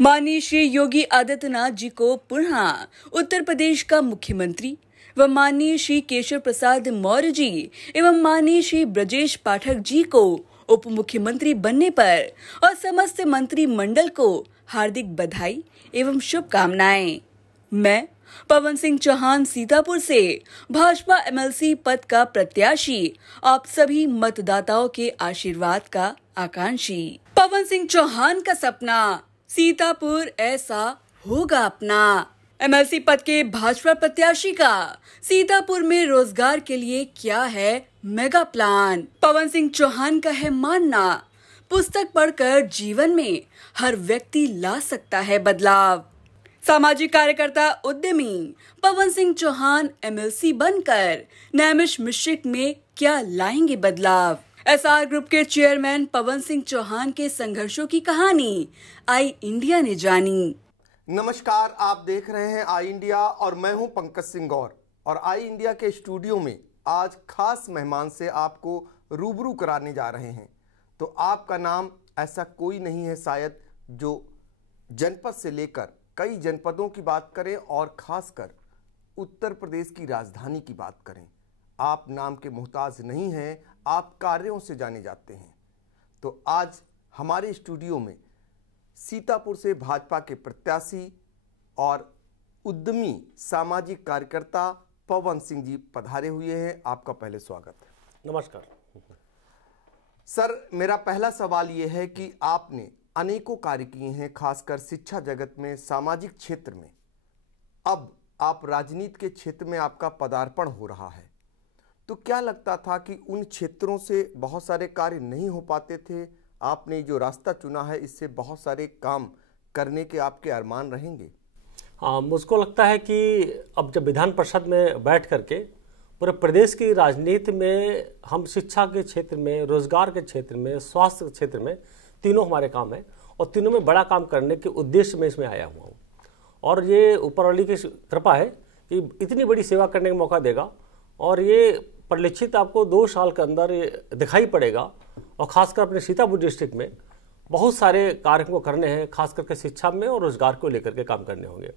माननीय श्री योगी आदित्यनाथ जी को पुनः उत्तर प्रदेश का मुख्यमंत्री व माननीय श्री केशव प्रसाद मौर्य जी एवं माननीय श्री ब्रजेश पाठक जी को उप मुख्यमंत्री बनने पर और समस्त मंत्रिमंडल को हार्दिक बधाई एवं शुभकामनाएं। मैं पवन सिंह चौहान सीतापुर से भाजपा एमएलसी पद का प्रत्याशी, आप सभी मतदाताओं के आशीर्वाद का आकांक्षी। पवन सिंह चौहान का सपना सीतापुर ऐसा होगा अपना। एमएलसी पद के भाजपा प्रत्याशी का सीतापुर में रोजगार के लिए क्या है मेगा प्लान। पवन सिंह चौहान का है मानना, पुस्तक पढ़कर जीवन में हर व्यक्ति ला सकता है बदलाव। सामाजिक कार्यकर्ता उद्यमी पवन सिंह चौहान एमएलसी बनकर नैमिष मिश्रिक में क्या लाएंगे बदलाव। एसआर ग्रुप के चेयरमैन पवन सिंह चौहान के संघर्षों की कहानी आई इंडिया ने जानी। नमस्कार, आप देख रहे हैं आई इंडिया और मैं हूं पंकज सिंह गौर। और आई इंडिया के स्टूडियो में आज खास मेहमान से आपको रूबरू कराने जा रहे हैं। तो आपका नाम ऐसा कोई नहीं है शायद जो जनपद से लेकर कई जनपदों की बात करें और खासकर उत्तर प्रदेश की राजधानी की बात करें। आप नाम के मोहताज नहीं हैं, आप कार्यों से जाने जाते हैं। तो आज हमारे स्टूडियो में सीतापुर से भाजपा के प्रत्याशी और उद्यमी सामाजिक कार्यकर्ता पवन सिंह जी पधारे हुए हैं। आपका पहले स्वागत है। नमस्कार सर, मेरा पहला सवाल ये है कि आपने अनेकों कार्य किए हैं, खासकर शिक्षा जगत में, सामाजिक क्षेत्र में। अब आप राजनीति के क्षेत्र में आपका पदार्पण हो रहा है, तो क्या लगता था कि उन क्षेत्रों से बहुत सारे कार्य नहीं हो पाते थे? आपने जो रास्ता चुना है इससे बहुत सारे काम करने के आपके अरमान रहेंगे। हाँ, मुझको लगता है कि अब जब विधान परिषद में बैठ करके पूरे प्रदेश की राजनीति में हम शिक्षा के क्षेत्र में, रोजगार के क्षेत्र में, स्वास्थ्य के क्षेत्र में, तीनों हमारे काम हैं और तीनों में बड़ा काम करने के उद्देश्य में इसमें आया हुआ हूँ। और ये ऊपर वाली की कृपा है कि इतनी बड़ी सेवा करने का मौका देगा और ये परिलक्षित आपको 2 साल के अंदर ये दिखाई पड़ेगा। और खासकर अपने सीतापुर डिस्ट्रिक्ट में बहुत सारे कार्य को करने हैं, खास करके शिक्षा में और रोजगार को लेकर के काम करने होंगे,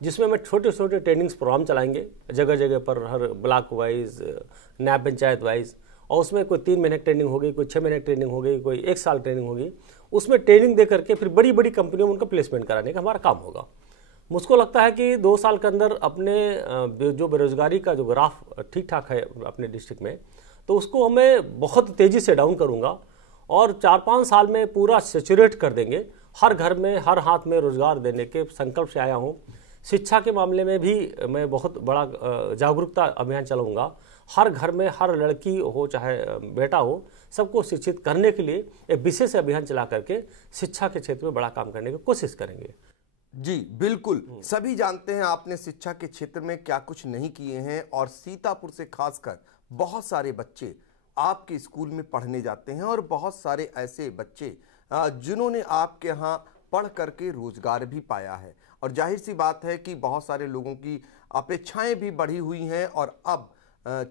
जिसमें मैं छोटे छोटे ट्रेनिंग्स प्रोग्राम चलाएंगे जगह जगह पर, हर ब्लॉक वाइज, नैब पंचायत वाइज। और उसमें कोई 3 महीने ट्रेनिंग होगी, कोई 6 महीने ट्रेनिंग होगी, कोई 1 साल ट्रेनिंग होगी। उसमें ट्रेनिंग दे करके फिर बड़ी बड़ी कंपनियों में उनका प्लेसमेंट कराने का हमारा काम होगा। मुझको लगता है कि 2 साल के अंदर अपने जो बेरोजगारी का जो ग्राफ ठीक ठाक है अपने डिस्ट्रिक्ट में, तो उसको हमें बहुत तेज़ी से डाउन करूँगा और 4-5 साल में पूरा सैचुरेट कर देंगे। हर घर में, हर हाथ में रोजगार देने के संकल्प से आया हूँ। शिक्षा के मामले में भी मैं बहुत बड़ा जागरूकता अभियान चलाऊँगा। हर घर में हर लड़की हो चाहे बेटा हो, सबको शिक्षित करने के लिए एक विशेष अभियान चला करके शिक्षा के क्षेत्र में बड़ा काम करने की कोशिश करेंगे। जी बिल्कुल, सभी जानते हैं आपने शिक्षा के क्षेत्र में क्या कुछ नहीं किए हैं। और सीतापुर से खासकर बहुत सारे बच्चे आपके स्कूल में पढ़ने जाते हैं और बहुत सारे ऐसे बच्चे जिन्होंने आपके यहाँ पढ़ करके रोजगार भी पाया है। और जाहिर सी बात है कि बहुत सारे लोगों की अपेक्षाएं भी बढ़ी हुई हैं। और अब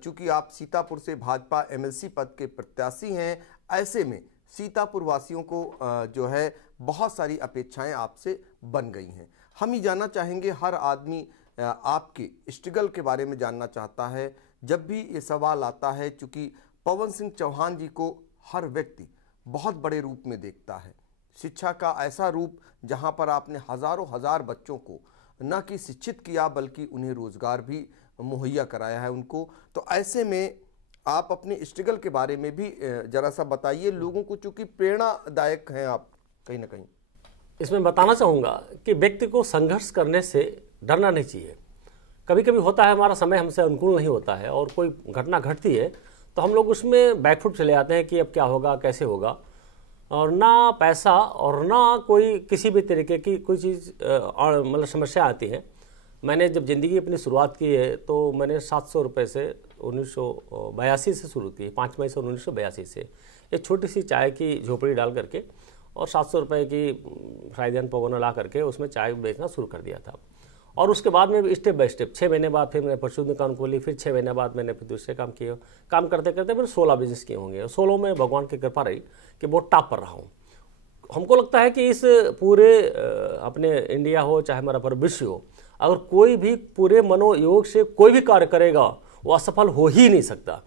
चूंकि आप सीतापुर से भाजपा एमएलसी पद के प्रत्याशी हैं, ऐसे में सीतापुर वासियों को जो है बहुत सारी अपेक्षाएं आपसे बन गई हैं। हम ही जानना चाहेंगे, हर आदमी आपके स्ट्रगल के बारे में जानना चाहता है। जब भी ये सवाल आता है, चूँकि पवन सिंह चौहान जी को हर व्यक्ति बहुत बड़े रूप में देखता है, शिक्षा का ऐसा रूप जहाँ पर आपने हज़ारों हजार बच्चों को न कि शिक्षित किया बल्कि उन्हें रोजगार भी मुहैया कराया है उनको। तो ऐसे में आप अपने स्ट्रगल के बारे में भी जरा सा बताइए लोगों को, चूँकि प्रेरणादायक हैं आप कहीं ना कहीं। इसमें बताना चाहूँगा कि व्यक्ति को संघर्ष करने से डरना नहीं चाहिए। कभी कभी होता है हमारा समय हमसे अनुकूल नहीं होता है और कोई घटना घटती है तो हम लोग उसमें बैकफुट चले जाते हैं कि अब क्या होगा, कैसे होगा। और ना पैसा और ना कोई किसी भी तरीके की कोई चीज़ मतलब समस्या आती है। मैंने जब ज़िंदगी अपनी शुरुआत की है तो मैंने 700 रुपये से 1982 से शुरू की, 5 मई से 1982 से एक छोटी सी चाय की झोपड़ी डाल करके और 700 रुपये की फ्राइजन पवना ला करके उसमें चाय बेचना शुरू कर दिया था। और उसके बाद में स्टेप बाय स्टेप 6 महीने बाद फिर मैंने परचून दुकान खोली, फिर 6 महीने बाद मैंने फिर दूसरे काम किए। काम करते करते मैंने 16 बिजनेस किए होंगे और 16 में भगवान की कृपा रही कि बहुत टॉप पर रहा हूँ। हमको लगता है कि इस पूरे अपने इंडिया हो चाहे हमारा पूरा विश्व हो, अगर कोई भी पूरे मनोयोग से कोई भी कार्य करेगा वो असफल हो ही नहीं सकता।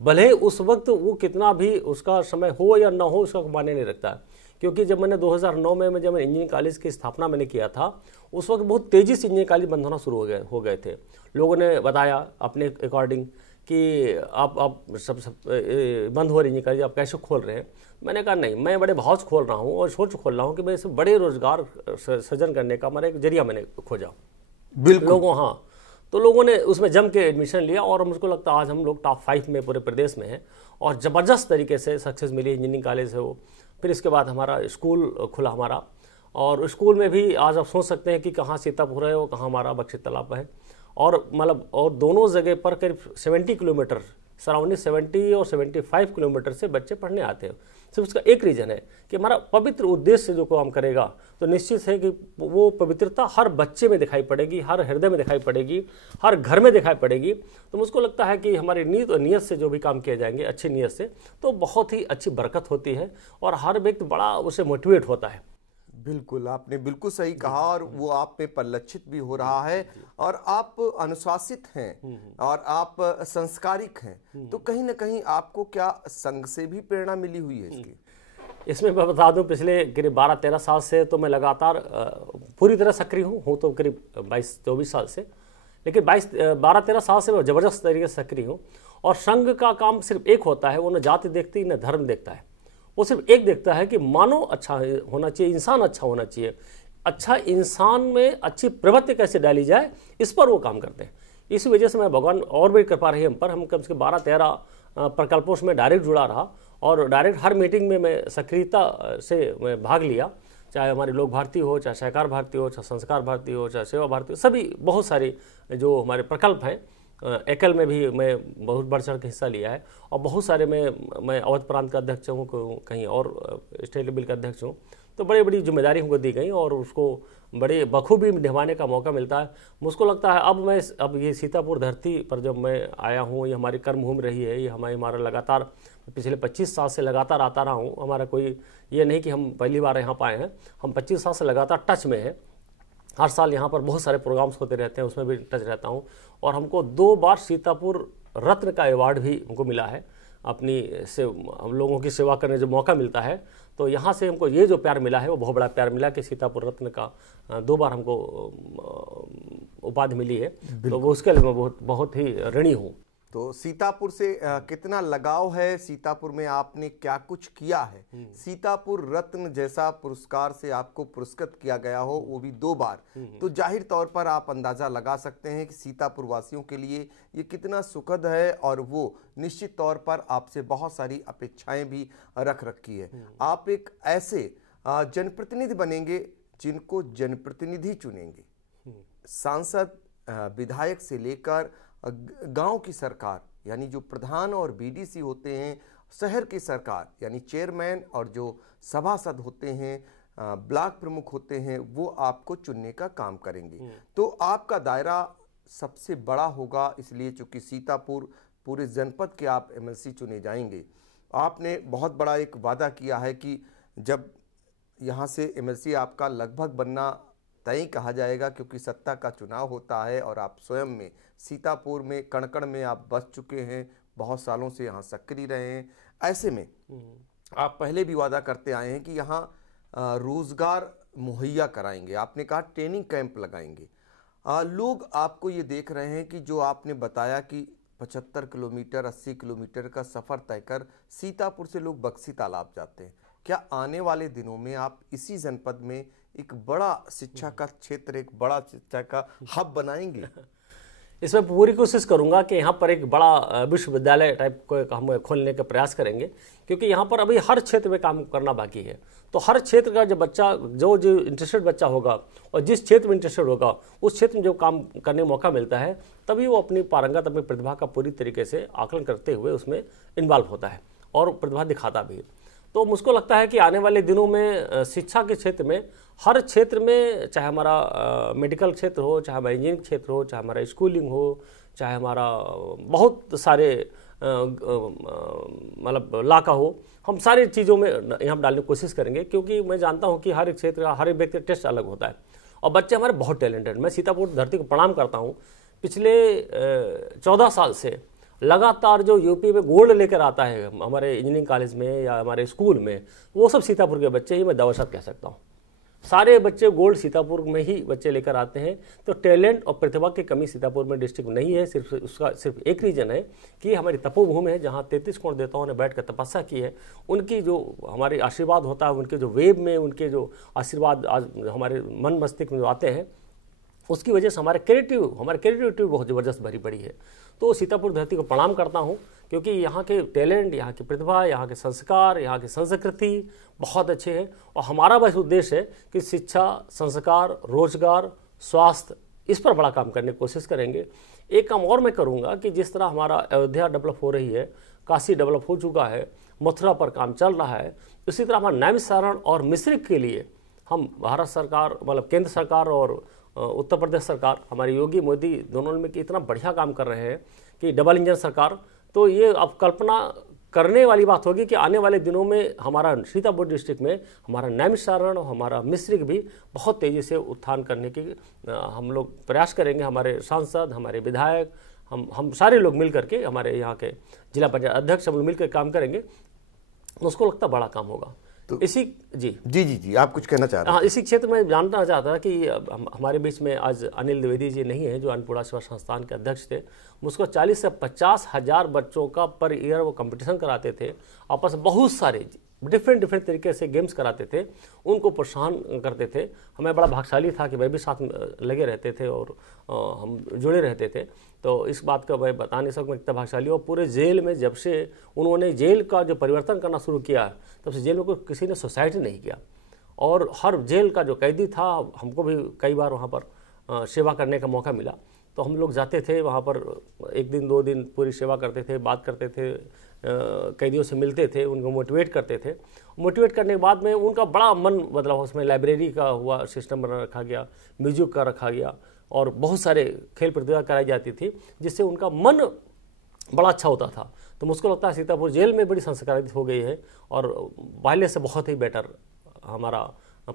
भले उस वक्त वो कितना भी उसका समय हो या ना हो उसका मायने नहीं रखता। क्योंकि जब मैंने 2009 में जब इंजीनियरिंग कॉलेज की स्थापना मैंने किया था, उस वक्त बहुत तेज़ी से इंजीनियरिंग कॉलेज बंद होना शुरू हो गए थे। लोगों ने बताया अपने अकॉर्डिंग कि आप सब बंद हो रही इंजीनियरिंग कॉलेज, आप कैसे खोल रहे हैं। मैंने कहा नहीं, मैं बड़े भाव से खोल रहा हूँ और सोच खोल रहा हूँ कि मैं इसे बड़े रोजगार सृजन करने का हमारा एक जरिया मैंने खोजा। बिल्कुल लोगों तो लोगों ने उसमें जम के एडमिशन लिया और मुझको लगता है आज हम लोग टॉप 5 में पूरे प्रदेश में हैं और ज़बरदस्त तरीके से सक्सेस मिली। इंजीनियरिंग कॉलेज है वो। फिर इसके बाद हमारा स्कूल खुला हमारा, और स्कूल में भी आज आप सोच सकते हैं कि कहाँ सीतापुर है और कहाँ हमारा बख्शी तालाब है। और मतलब और दोनों जगह पर करीब 70 किलोमीटर सराउंडिंग 70 और 75 किलोमीटर से बच्चे पढ़ने आते हैं। सिर्फ उसका एक रीज़न है कि हमारा पवित्र उद्देश्य से जो काम करेगा तो निश्चित है कि वो पवित्रता हर बच्चे में दिखाई पड़ेगी, हर हृदय में दिखाई पड़ेगी, हर घर में दिखाई पड़ेगी। तो मुझको लगता है कि हमारी नीयत और नियत से जो भी काम किए जाएंगे अच्छी नियत से, तो बहुत ही अच्छी बरकत होती है और हर व्यक्ति बड़ा उसे मोटिवेट होता है। बिल्कुल, आपने बिल्कुल सही कहा और वो आप पे परिलक्षित भी हो रहा है। और आप अनुशासित हैं और आप संस्कारिक हैं, तो कहीं ना कहीं आपको क्या संघ से भी प्रेरणा मिली हुई है इसकी? इसमें मैं बता दूं, पिछले करीब 12-13 साल से तो मैं लगातार पूरी तरह सक्रिय हूँ तो करीब 22-24 साल से, लेकिन 12-13 साल से मैं ज़बरदस्त तरीके से सक्रिय हूँ। और संघ का काम सिर्फ एक होता है, वो न जाति देखती न धर्म देखता है, वो सिर्फ एक देखता है कि मानव अच्छा होना चाहिए, इंसान अच्छा होना चाहिए। अच्छा इंसान में अच्छी प्रवृत्ति कैसे डाली जाए, इस पर वो काम करते हैं। इस वजह से मैं भगवान और भी कृपा रही हम पर, हम कम से कम 12-13 प्रकल्पों में डायरेक्ट जुड़ा रहा और डायरेक्ट हर मीटिंग में मैं सक्रियता से मैं भाग लिया। चाहे हमारी लोक भारती हो, चाहे सहकार भारती हो, चाहे संस्कार भारती हो, चाहे सेवा भारती हो, सभी बहुत सारे जो हमारे प्रकल्प हैं। एकल में भी मैं बहुत बढ़ चढ़ के हिस्सा लिया है और बहुत सारे मैं अवध प्रांत का अध्यक्ष हूँ, कहीं और स्टेट लेवल का अध्यक्ष हूँ। तो बड़ी बड़ी जिम्मेदारी हमको दी गई और उसको बड़े बखूबी निभाने का मौका मिलता है। मुझको लगता है अब ये सीतापुर धरती पर जब मैं आया हूँ, ये हमारी कर्मभूमि रही है, ये हमारा लगातार पिछले 25 साल से लगातार आता रहा हूँ। हमारा कोई ये नहीं कि हम पहली बार यहाँ पाए हैं, हम 25 साल से लगातार टच में हैं। हर साल यहाँ पर बहुत सारे प्रोग्राम्स होते रहते हैं, उसमें भी टच रहता हूँ। और हमको 2 बार सीतापुर रत्न का अवार्ड भी हमको मिला है। अपनी से हम लोगों की सेवा करने जो मौका मिलता है, तो यहाँ से हमको ये जो प्यार मिला है वो बहुत बड़ा प्यार मिला कि सीतापुर रत्न का 2 बार हमको उपाधि मिली है। तो वो उसके लिए मैं बहुत ही ऋणी हूँ। तो सीतापुर से कितना लगाव है? सीतापुर में आपने क्या कुछ किया है? सीतापुर रत्न जैसा पुरस्कार से आपको पुरस्कृत किया गया हो, वो भी 2 बार, तो जाहिर तौर पर आप अंदाजा लगा सकते हैं कि सीतापुर वासियों के लिए ये कितना सुखद है और वो निश्चित तौर पर आपसे बहुत सारी अपेक्षाएं भी रख रखी है। आप एक ऐसे जनप्रतिनिधि बनेंगे जिनको जनप्रतिनिधि चुनेंगे। सांसद, विधायक से लेकर गांव की सरकार यानी जो प्रधान और बीडीसी होते हैं, शहर की सरकार यानी चेयरमैन और जो सभासद होते हैं, ब्लॉक प्रमुख होते हैं, वो आपको चुनने का काम करेंगे। तो आपका दायरा सबसे बड़ा होगा, इसलिए चूंकि सीतापुर पूरे जनपद के आप एमएलसी चुने जाएंगे। आपने बहुत बड़ा एक वादा किया है कि जब यहाँ से एमएलसी आपका लगभग बनना तय कहा जाएगा, क्योंकि सत्ता का चुनाव होता है और आप स्वयं में सीतापुर में कण-कण में आप बस चुके हैं, बहुत सालों से यहाँ सक्रिय रहे हैं। ऐसे में आप पहले भी वादा करते आए हैं कि यहाँ रोजगार मुहैया कराएंगे। आपने कहा ट्रेनिंग कैंप लगाएंगे। लोग आपको ये देख रहे हैं कि जो आपने बताया कि 75 किलोमीटर 80 किलोमीटर का सफ़र तय कर सीतापुर से लोग बख्शी तालाब जाते हैं। क्या आने वाले दिनों में आप इसी जनपद में एक बड़ा शिक्षा का क्षेत्र, एक बड़ा शिक्षा का हब बनाएंगे? इसमें पूरी कोशिश करूंगा कि यहाँ पर एक बड़ा विश्वविद्यालय टाइप को हम खोलने का प्रयास करेंगे, क्योंकि यहाँ पर अभी हर क्षेत्र में काम करना बाकी है। तो हर क्षेत्र का जो बच्चा जो इंटरेस्टेड बच्चा होगा और जिस क्षेत्र में इंटरेस्टेड होगा उस क्षेत्र में जो काम करने का मौका मिलता है, तभी वो अपनी पारंगत, अपनी प्रतिभा का पूरी तरीके से आकलन करते हुए उसमें इन्वॉल्व होता है और प्रतिभा दिखाता भी है। तो मुझको लगता है कि आने वाले दिनों में शिक्षा के क्षेत्र में, हर क्षेत्र में, चाहे हमारा मेडिकल क्षेत्र हो, चाहे हमारा इंजीनियरिंग क्षेत्र हो, चाहे हमारा स्कूलिंग हो, चाहे हमारा बहुत सारे मतलब ला का हो, हम सारी चीज़ों में यहाँ डालने की कोशिश करेंगे, क्योंकि मैं जानता हूँ कि हर एक क्षेत्र का हर एक व्यक्ति टेस्ट अलग होता है और बच्चे हमारे बहुत टैलेंटेड। मैं सीतापुर धरती को प्रणाम करता हूँ। पिछले 14 साल से लगातार जो यूपी में गोल्ड लेकर आता है हमारे इंजीनियरिंग कॉलेज में या हमारे स्कूल में, वो सब सीतापुर के बच्चे ही, मैं दावत कह सकता हूँ। सारे बच्चे गोल्ड सीतापुर में ही बच्चे लेकर आते हैं। तो टैलेंट और प्रतिभा की कमी सीतापुर में डिस्ट्रिक्ट नहीं है। सिर्फ एक रीजन है कि हमारी तपोभूमि है, जहाँ 33 करोड़ देवताओं ने बैठकर तपस्या की है। उनकी जो हमारे आशीर्वाद होता है, उनके जो वेब में उनके जो आशीर्वाद आज हमारे मन मस्तिष्क में जो आते हैं, उसकी वजह से हमारे क्रिएटिविटी बहुत ज़बरदस्त भरी पड़ी है। तो सीतापुर धरती को प्रणाम करता हूँ, क्योंकि यहाँ के टैलेंट, यहाँ की प्रतिभा, यहाँ के संस्कार, यहाँ की संस्कृति बहुत अच्छे हैं। और हमारा बस उद्देश्य है कि शिक्षा, संस्कार, रोजगार, स्वास्थ्य, इस पर बड़ा काम करने की कोशिश करेंगे। एक काम और मैं करूँगा कि जिस तरह हमारा अयोध्या डेवलप हो रही है, काशी डेवलप हो चुका है, मथुरा पर काम चल रहा है, उसी तरह हमारा नैमिषारण और मिश्रिक के लिए हम भारत सरकार, मतलब केंद्र सरकार और उत्तर प्रदेश सरकार, हमारे योगी मोदी दोनों में कि इतना बढ़िया काम कर रहे हैं कि डबल इंजन सरकार। तो ये अब कल्पना करने वाली बात होगी कि आने वाले दिनों में हमारा सीतापुर डिस्ट्रिक्ट में हमारा नैमिषारण और हमारा मिश्रिक भी बहुत तेज़ी से उत्थान करने की हम लोग प्रयास करेंगे। हमारे सांसद, हमारे विधायक, हम सारे लोग मिल करके, हमारे यहाँ के जिला पंचायत अध्यक्ष, हम लोग मिलकर काम करेंगे, उसको लगता बड़ा काम होगा। तो इसी जी आप कुछ कहना चाह रहे हैं? हाँ, इसी क्षेत्र में जानना चाहता था कि हमारे बीच में आज अनिल द्विवेदी जी नहीं है, जो अन्नपूर्णा सेवा संस्थान के अध्यक्ष थे। मुझको 40 से 50 हज़ार बच्चों का पर ईयर वो कंपटीशन कराते थे, आपस में बहुत सारे डिफरेंट तरीके से गेम्स कराते थे, उनको प्रोत्साहन करते थे। हमें बड़ा भाग्यशाली था कि मैं भी साथ में लगे रहते थे और हम जुड़े रहते थे। तो इस बात का मैं बता नहीं सकूँ, इतना भाग्यशाली। और पूरे जेल में जब से उन्होंने जेल का जो परिवर्तन करना शुरू किया, तब से जेल में कोई किसी ने सुसाइड नहीं किया। और हर जेल का जो कैदी था, हमको भी कई बार वहाँ पर सेवा करने का मौका मिला। तो हम लोग जाते थे वहाँ पर, 1 दिन 2 दिन पूरी सेवा करते थे, बात करते थे, कैदियों से मिलते थे, उनको मोटिवेट करते थे। मोटिवेट करने के बाद में उनका बड़ा मन बदला। उसमें लाइब्रेरी का हुआ सिस्टम बना रखा गया, म्यूजिक का रखा गया और बहुत सारे खेल प्रतियोगिता कराई जाती थी, जिससे उनका मन बड़ा अच्छा होता था। तो मुझको लगता है सीतापुर जेल में बड़ी संस्कारित हो गई है और पहले से बहुत ही बेटर हमारा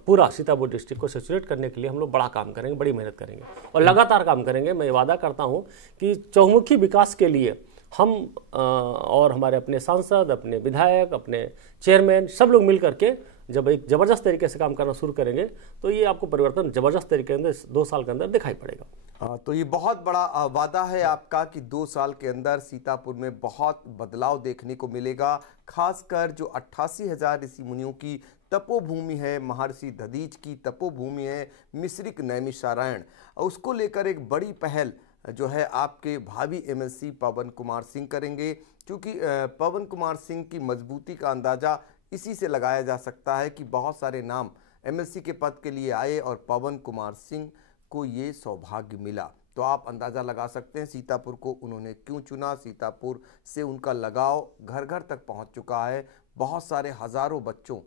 पूरा सीतापुर डिस्ट्रिक्ट को सैचुरेट करने के लिए हम लोग बड़ा काम करेंगे, बड़ी मेहनत करेंगे और लगातार काम करेंगे। मैं वादा करता हूँ कि चहुमुखी विकास के लिए हम और हमारे अपने सांसद, अपने विधायक, अपने चेयरमैन, सब लोग मिल करके जब एक ज़बरदस्त तरीके से काम करना शुरू करेंगे, तो ये आपको परिवर्तन ज़बरदस्त तरीके के अंदर 2 साल के अंदर दिखाई पड़ेगा। हाँ, तो ये बहुत बड़ा वादा है आपका कि 2 साल के अंदर सीतापुर में बहुत बदलाव देखने को मिलेगा। खासकर जो 88,000 ऋषि मुनियों की तपोभूमि है, महर्षि दधीच की तपोभूमि है, मिश्रिक नैमिषारण्य, उसको लेकर एक बड़ी पहल जो है आपके भावी एमएलसी पवन कुमार सिंह करेंगे। क्योंकि पवन कुमार सिंह की मजबूती का अंदाज़ा इसी से लगाया जा सकता है कि बहुत सारे नाम एमएलसी के पद के लिए आए और पवन कुमार सिंह को ये सौभाग्य मिला। तो आप अंदाज़ा लगा सकते हैं सीतापुर को उन्होंने क्यों चुना। सीतापुर से उनका लगाव घर घर तक पहुंच चुका है। बहुत सारे हज़ारों बच्चों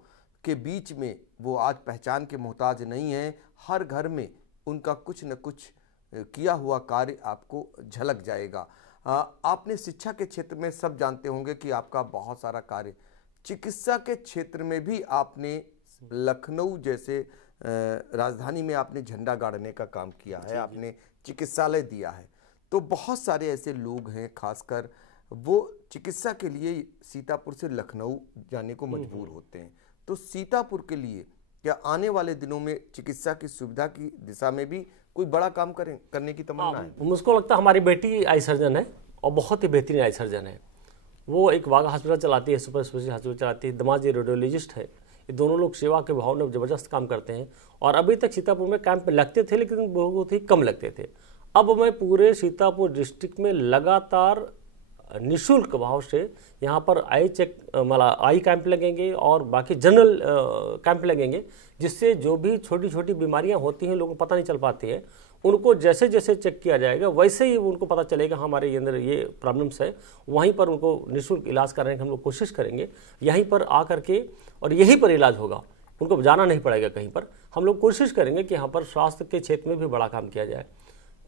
के बीच में वो आज पहचान के मोहताज नहीं हैं। हर घर में उनका कुछ न कुछ किया हुआ कार्य आपको झलक जाएगा। आपने शिक्षा के क्षेत्र में सब जानते होंगे कि आपका बहुत सारा कार्य, चिकित्सा के क्षेत्र में भी आपने लखनऊ जैसे राजधानी में आपने झंडा गाड़ने का काम किया है, आपने चिकित्सालय दिया है। तो बहुत सारे ऐसे लोग हैं, खासकर वो चिकित्सा के लिए सीतापुर से लखनऊ जाने को मजबूर होते हैं। तो सीतापुर के लिए क्या आने वाले दिनों में चिकित्सा की सुविधा की दिशा में भी कोई बड़ा काम करने की तमन्ना है? मुझको लगता है हमारी बेटी आई सर्जन है और बहुत ही बेहतरीन आई सर्जन है। वो एक वाघा हॉस्पिटल चलाती है, सुपर स्पेशलिटी हॉस्पिटल चलाती है, दमाजी रेडियोलॉजिस्ट है। ये दोनों लोग सेवा के भाव में ज़बरदस्त काम करते हैं और अभी तक सीतापुर में कैंप लगते थे, लेकिन बहुत ही कम लगते थे। अब मैं पूरे सीतापुर डिस्ट्रिक्ट में लगातार निःशुल्क भाव से यहाँ पर आई कैंप लगेंगे और बाकी जनरल कैंप लगेंगे, जिससे जो भी छोटी छोटी बीमारियाँ होती हैं, लोगों को पता नहीं चल पाती है, उनको जैसे जैसे चेक किया जाएगा वैसे ही उनको पता चलेगा हमारे अंदर ये प्रॉब्लम्स है। वहीं पर उनको निःशुल्क इलाज कराने की हम लोग कोशिश करेंगे, यहीं पर आकर के, और यहीं पर इलाज होगा, उनको जाना नहीं पड़ेगा कहीं पर। हम लोग कोशिश करेंगे कि यहाँ पर स्वास्थ्य के क्षेत्र में भी बड़ा काम किया जाए।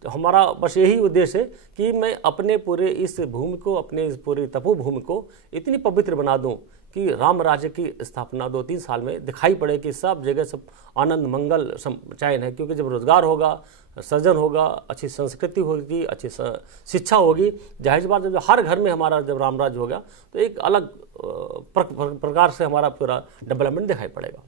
तो हमारा बस यही उद्देश्य है कि मैं अपने पूरे इस भूमि को, अपने इस पूरी तपोभूमि को इतनी पवित्र बना दूं कि राम राज्य की स्थापना 2-3 साल में दिखाई पड़े कि सब जगह सब आनंद मंगल चयन है। क्योंकि जब रोजगार होगा, सृजन होगा, अच्छी संस्कृति होगी, अच्छी शिक्षा होगी, जाहिर सी बात है जब हर घर में हमारा जब राम राज्य होगा तो एक अलग प्रकार से हमारा पूरा डेवलपमेंट दिखाई पड़ेगा।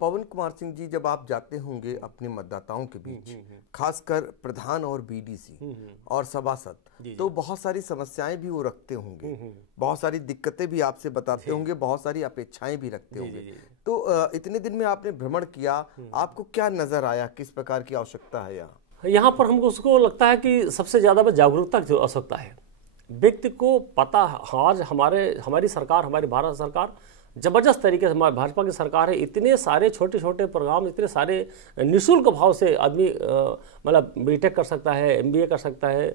पवन कुमार सिंह जी, जब आप जाते होंगे अपने मतदाताओं के बीच, खासकर प्रधान और बीडीसी और सभासद, तो बहुत सारी समस्याएं भी वो रखते होंगे, बहुत सारी दिक्कतें भी आपसे बताते होंगे, बहुत सारी अपेक्षाएं भी रखते होंगे। तो इतने दिन में आपने भ्रमण किया, आपको क्या नजर आया, किस प्रकार की आवश्यकता है यहाँ पर? हमको उसको लगता है कि सबसे ज्यादा जागरूकता की आवश्यकता है। व्यक्ति को पता, आज हमारी सरकार, हमारी भारत सरकार जबरदस्त तरीके से, हमारी भाजपा की सरकार है, इतने सारे छोटे छोटे प्रोग्राम, इतने सारे निःशुल्क भाव से आदमी मतलब बीटेक कर सकता है, एमबीए कर सकता है,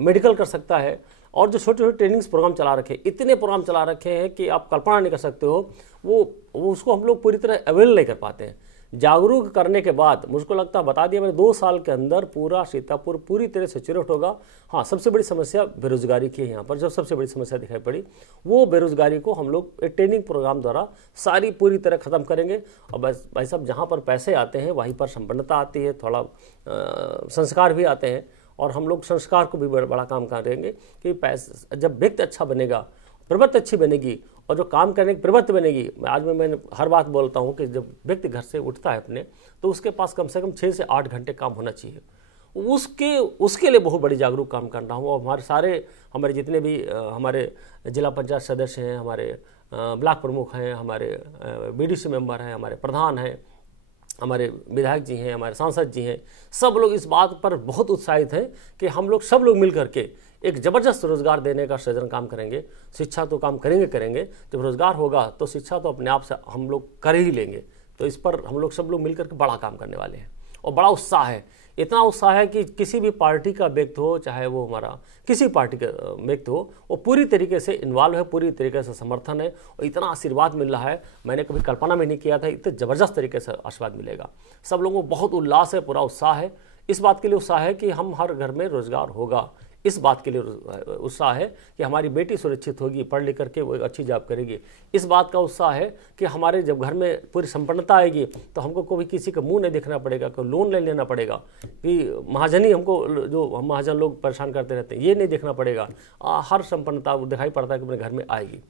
मेडिकल कर सकता है, और जो छोटे छोटे ट्रेनिंग्स प्रोग्राम चला रखे, इतने प्रोग्राम चला रखे हैं कि आप कल्पना नहीं कर सकते हो। वो उसको हम लोग पूरी तरह अवेल नहीं कर पाते हैं। जागरूक करने के बाद मुझको लगता है, बता दिया मैंने, 2 साल के अंदर पूरा सीतापुर पूरी तरह से चिरट होगा। हाँ, सबसे बड़ी समस्या बेरोजगारी की है। यहाँ पर जो सबसे बड़ी समस्या दिखाई पड़ी वो बेरोजगारी को हम लोग एक ट्रेनिंग प्रोग्राम द्वारा सारी पूरी तरह ख़त्म करेंगे। और बस भाई साहब, जहाँ पर पैसे आते हैं वहीं पर संपन्नता आती है, थोड़ा संस्कार भी आते हैं, और हम लोग संस्कार को भी बड़ा काम करेंगे कि पैसे, जब व्यक्ति अच्छा बनेगा, प्रवृत्ति अच्छी बनेगी, और जो काम करने की प्रवृत्ति बनेगी। आज मैंने हर बात बोलता हूँ कि जब व्यक्ति घर से उठता है अपने, तो उसके पास कम से कम 6 से 8 घंटे काम होना चाहिए। उसके लिए बहुत बड़ी जागरूक काम कर रहा हूँ। और हमारे जितने भी हमारे जिला पंचायत सदस्य हैं, हमारे ब्लॉक प्रमुख हैं, हमारे बीडीसी मेंबर हैं, हमारे प्रधान हैं, हमारे विधायक जी हैं, हमारे सांसद जी हैं, सब लोग इस बात पर बहुत उत्साहित हैं कि हम लोग सब लोग मिल करके एक ज़बरदस्त रोजगार देने का सृजन काम करेंगे। शिक्षा तो काम करेंगे, जब रोजगार होगा तो शिक्षा तो अपने आप से हम लोग कर ही लेंगे। तो इस पर हम लोग सब लोग मिल करके बड़ा काम करने वाले हैं, और बड़ा उत्साह है। इतना उत्साह है कि किसी भी पार्टी का व्यक्ति हो, चाहे वो हमारा किसी पार्टी का व्यक्ति हो, वो पूरी तरीके से इन्वॉल्व है, पूरी तरीके से समर्थन है, और इतना आशीर्वाद मिल रहा है, मैंने कभी कल्पना भी नहीं किया था इतने ज़बरदस्त तरीके से आशीर्वाद मिलेगा। सब लोगों को बहुत उल्लास है, पूरा उत्साह है। इस बात के लिए उत्साह है कि हम हर घर में रोजगार होगा, इस बात के लिए उत्साह है कि हमारी बेटी सुरक्षित होगी, पढ़ लिख करके वो एक अच्छी जॉब करेगी। इस बात का उत्साह है कि हमारे जब घर में पूरी संपन्नता आएगी तो हमको कोई किसी का मुंह नहीं देखना पड़ेगा, कोई लोन नहीं लेना पड़ेगा कि महाजनी हमको, जो हम महाजन लोग परेशान करते रहते हैं, ये नहीं देखना पड़ेगा। हर संपन्नता दिखाई पड़ता है कि अपने घर में आएगी।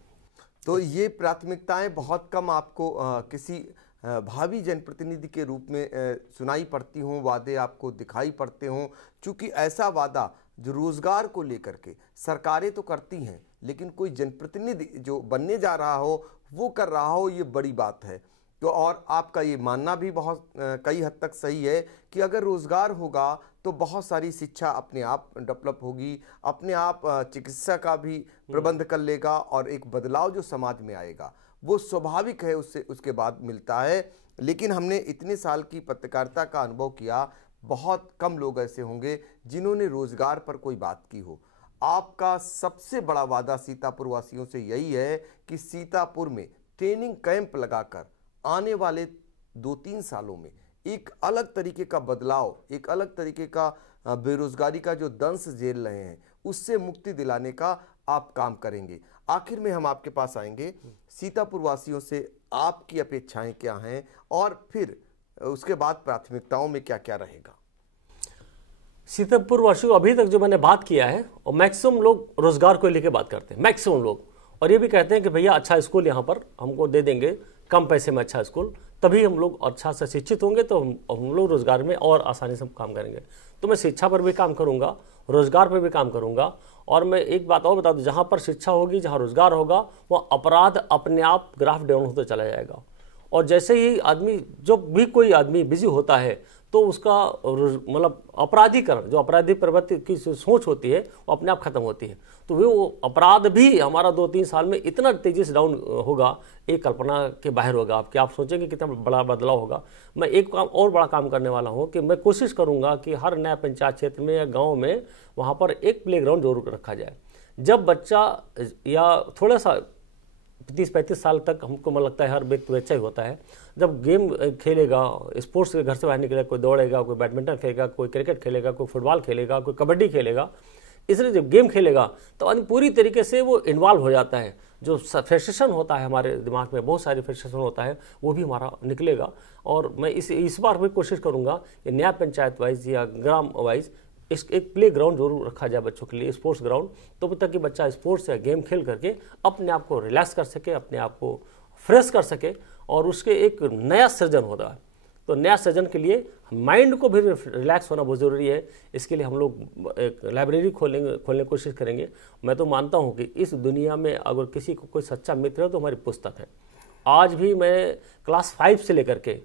तो ये प्राथमिकताएं बहुत कम आपको किसी भावी जनप्रतिनिधि के रूप में सुनाई पड़ती हों, वादे आपको दिखाई पड़ते हों, क्योंकि ऐसा वादा जो रोजगार को लेकर के सरकारें तो करती हैं, लेकिन कोई जनप्रतिनिधि जो बनने जा रहा हो वो कर रहा हो, ये बड़ी बात है। तो और आपका ये मानना भी बहुत कई हद तक सही है कि अगर रोजगार होगा तो बहुत सारी शिक्षा अपने आप डेवलप होगी, अपने आप चिकित्सा का भी प्रबंध कर लेगा, और एक बदलाव जो समाज में आएगा वो स्वाभाविक है, उसके बाद मिलता है। लेकिन हमने इतने साल की पत्रकारिता का अनुभव किया, बहुत कम लोग ऐसे होंगे जिन्होंने रोजगार पर कोई बात की हो। आपका सबसे बड़ा वादा सीतापुर वासियों से यही है कि सीतापुर में ट्रेनिंग कैंप लगाकर आने वाले 2-3 सालों में एक अलग तरीके का बदलाव, एक अलग तरीके का बेरोजगारी का जो दंश झेल रहे हैं उससे मुक्ति दिलाने का आप काम करेंगे। आखिर में हम आपके पास आएंगे, सीतापुर वासियों से आपकी अपेक्षाएं क्या हैं, और फिर उसके बाद प्राथमिकताओं में क्या क्या रहेगा। सीतापुर वासियों, अभी तक जो मैंने बात किया है, और मैक्सिमम लोग रोजगार को लेकर बात करते हैं, मैक्सिमम लोग, और ये भी कहते हैं कि भैया अच्छा स्कूल यहाँ पर हमको दे देंगे, कम पैसे में अच्छा स्कूल, तभी हम लोग अच्छा से शिक्षित होंगे, तो हम लोग रोजगार में और आसानी से काम करेंगे। तो मैं शिक्षा पर भी काम करूंगा, रोजगार पर भी काम करूंगा। और मैं एक बात और बता दूं, जहाँ पर शिक्षा होगी, जहाँ रोजगार होगा, वहाँ अपराध अपने आप ग्राफ डाउन होता चला जाएगा। और जैसे ही आदमी, जब भी कोई आदमी बिजी होता है, तो उसका मतलब अपराधीकरण, जो अपराधी प्रवृत्ति की सोच होती है, वो अपने आप खत्म होती है। तो वो अपराध भी हमारा 2-3 साल में इतना तेजी से डाउन होगा, एक कल्पना के बाहर होगा। आप सोचेंगे कितना बड़ा बदलाव होगा। मैं एक काम और बड़ा काम करने वाला हूँ कि मैं कोशिश करूँगा कि हर नया पंचायत क्षेत्र में या गाँव में वहाँ पर एक प्लेग्राउंड जरूर रखा जाए। जब बच्चा या थोड़ा सा 30-35 साल तक हमको मन लगता है हर व्यक्ति वैसा ही होता है। जब गेम खेलेगा, स्पोर्ट्स के घर से बाहर निकलेगा, कोई दौड़ेगा, कोई बैडमिंटन खेलेगा, कोई क्रिकेट खेलेगा, कोई फुटबॉल खेलेगा, कोई कबड्डी खेलेगा, इसलिए जब गेम खेलेगा तो आदमी पूरी तरीके से वो इन्वॉल्व हो जाता है। जो फ्रस्ट्रेशन होता है हमारे दिमाग में, बहुत सारी फ्रस्ट्रेशन होता है, वो भी हमारा निकलेगा। और मैं इस बार भी कोशिश करूँगा कि नया पंचायत वाइज या ग्राम वाइज एक प्ले ग्राउंड जरूर रखा जाए बच्चों के लिए, स्पोर्ट्स ग्राउंड, तो ताकि बच्चा स्पोर्ट्स या गेम खेल करके अपने आप को रिलैक्स कर सके, अपने आप को फ्रेश कर सके और उसके एक नया सृजन होता है। तो नया सृजन के लिए माइंड को भी रिलैक्स होना बहुत ज़रूरी है। इसके लिए हम लोग एक लाइब्रेरी खोलने की कोशिश करेंगे। मैं तो मानता हूँ कि इस दुनिया में अगर किसी को कोई सच्चा मित्र है तो हमारी पुस्तक है। आज भी मैं क्लास 5 से लेकर के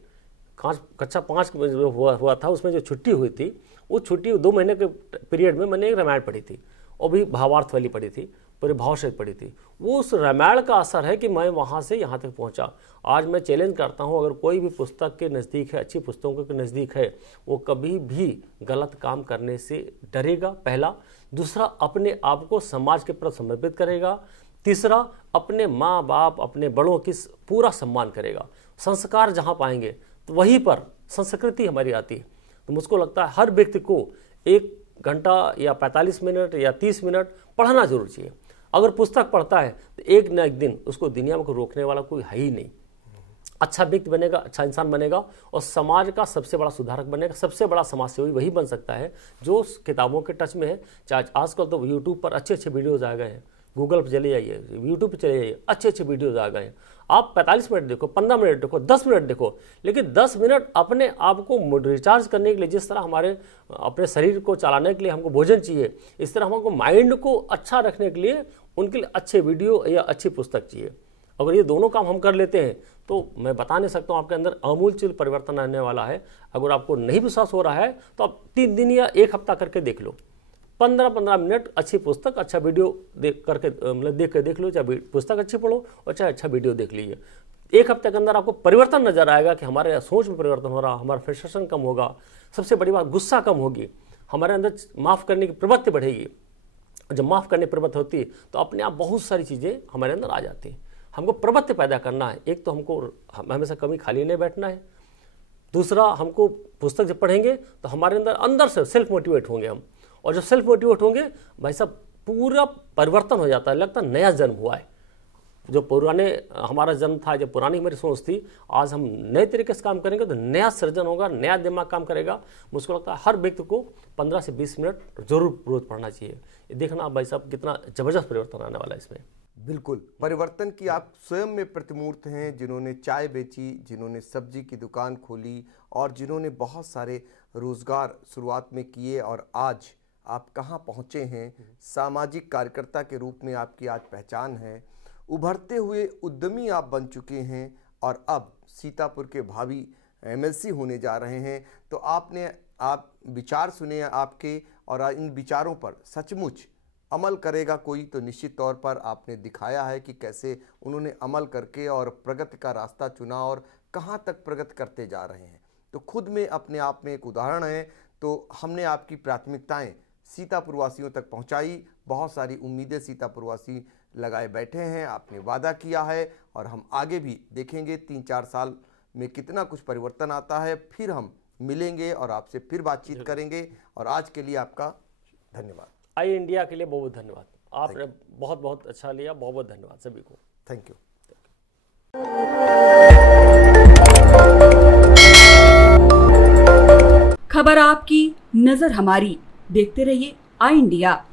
कक्षा 5 जो हुआ था, उसमें जो छुट्टी हुई थी, वो छुट्टी 2 महीने के पीरियड में मैंने एक रामायण पढ़ी थी, और भी भावार्थ वाली पढ़ी थी, पूरे भाव सहित पढ़ी थी। वो उस रामायण का असर है कि मैं वहाँ से यहाँ तक पहुँचा। आज मैं चैलेंज करता हूँ, अगर कोई भी पुस्तक के नज़दीक है, अच्छी पुस्तकों के नज़दीक है, वो कभी भी गलत काम करने से डरेगा, पहला। दूसरा, अपने आप को समाज के प्रति समर्पित करेगा। तीसरा, अपने माँ बाप, अपने बड़ों की पूरा सम्मान करेगा। संस्कार जहाँ पाएंगे तो वहीं पर संस्कृति हमारी आती है। तो मुझको लगता है हर व्यक्ति को 1 घंटा या 45 मिनट या 30 मिनट पढ़ना जरूर चाहिए। अगर पुस्तक पढ़ता है तो एक न एक दिन उसको दुनिया में रोकने वाला कोई है ही नहीं। अच्छा व्यक्ति बनेगा, अच्छा इंसान बनेगा और समाज का सबसे बड़ा सुधारक बनेगा। सबसे बड़ा समाज सेवी वही बन सकता है जो किताबों के टच में है। चाहे आजकल तो यूट्यूब पर अच्छे वीडियोज़ आ गए हैं, गूगल पर चले जाइए, यूट्यूब पर चले जाइए, अच्छे वीडियोज़ आ गए हैं। आप 45 मिनट देखो, 15 मिनट देखो, 10 मिनट देखो, लेकिन 10 मिनट अपने आप को रिचार्ज करने के लिए, जिस तरह हमारे अपने शरीर को चलाने के लिए हमको भोजन चाहिए, इस तरह हमको माइंड को अच्छा रखने के लिए उनके लिए अच्छे वीडियो या अच्छी पुस्तक चाहिए। अगर ये दोनों काम हम कर लेते हैं तो मैं बता नहीं सकता हूँ आपके अंदर आमूल परिवर्तन आने वाला है। अगर आपको नहीं विश्वास हो रहा है तो आप 3 दिन या 1 हफ्ता करके देख लो। 15-15 मिनट अच्छी पुस्तक, अच्छा वीडियो देख के देख लो। चाहे पुस्तक अच्छी पढ़ो और चाहे अच्छा वीडियो देख लीजिए। 1 हफ्ते के अंदर आपको परिवर्तन नजर आएगा कि हमारे सोच में परिवर्तन हो रहा, हमारा फ्रस्ट्रेशन कम होगा, सबसे बड़ी बात गुस्सा कम होगी, हमारे अंदर माफ़ करने की प्रवृत्ति बढ़ेगी। जब माफ़ करने की प्रवृत्ति होती है तो अपने आप बहुत सारी चीज़ें हमारे अंदर आ जाती हैं। हमको प्रवृत्ति पैदा करना है। एक तो हमको हमेशा कभी खाली नहीं बैठना है। दूसरा, हमको पुस्तक जब पढ़ेंगे तो हमारे अंदर से सेल्फ मोटिवेट होंगे हम, और जब सेल्फ मोटिवेट होंगे भाई साहब पूरा परिवर्तन हो जाता है, लगता है नया जन्म हुआ है। जो पुराने हमारा जन्म था, जो पुरानी हमारी सोच थी, आज हम नए तरीके से काम करेंगे तो नया सृजन होगा, नया दिमाग काम करेगा। मुझको लगता है हर व्यक्ति को 15 से 20 मिनट जरूर रोज पढ़ना चाहिए। ये देखना भाई साहब कितना जबरदस्त परिवर्तन आने वाला है इसमें। बिल्कुल, परिवर्तन की आप स्वयं में प्रतिमूर्त हैं, जिन्होंने चाय बेची, जिन्होंने सब्जी की दुकान खोली और जिन्होंने बहुत सारे रोजगार शुरुआत में किए, और आज आप कहाँ पहुँचे हैं। सामाजिक कार्यकर्ता के रूप में आपकी आज पहचान है। उभरते हुए उद्यमी आप बन चुके हैं और अब सीतापुर के भावी MLC होने जा रहे हैं। तो आप विचार सुने आपके, और इन विचारों पर सचमुच अमल करेगा कोई तो निश्चित तौर पर आपने दिखाया है कि कैसे उन्होंने अमल करके और प्रगति का रास्ता चुना और कहाँ तक प्रगति करते जा रहे हैं। तो खुद में अपने आप में एक उदाहरण है। तो हमने आपकी प्राथमिकताएं सीतापुर वासियों तक पहुंचाई। बहुत सारी उम्मीदें सीतापुर वासी लगाए बैठे हैं, आपने वादा किया है, और हम आगे भी देखेंगे 3-4 साल में कितना कुछ परिवर्तन आता है। फिर हम मिलेंगे और आपसे फिर बातचीत करेंगे। और आज के लिए आपका धन्यवाद। आई इंडिया के लिए बहुत धन्यवाद। आपने बहुत बहुत अच्छा लिया। बहुत बहुत धन्यवाद सभी को। Thank you. खबर आपकी, नजर हमारी। देखते रहिए आई इंडिया।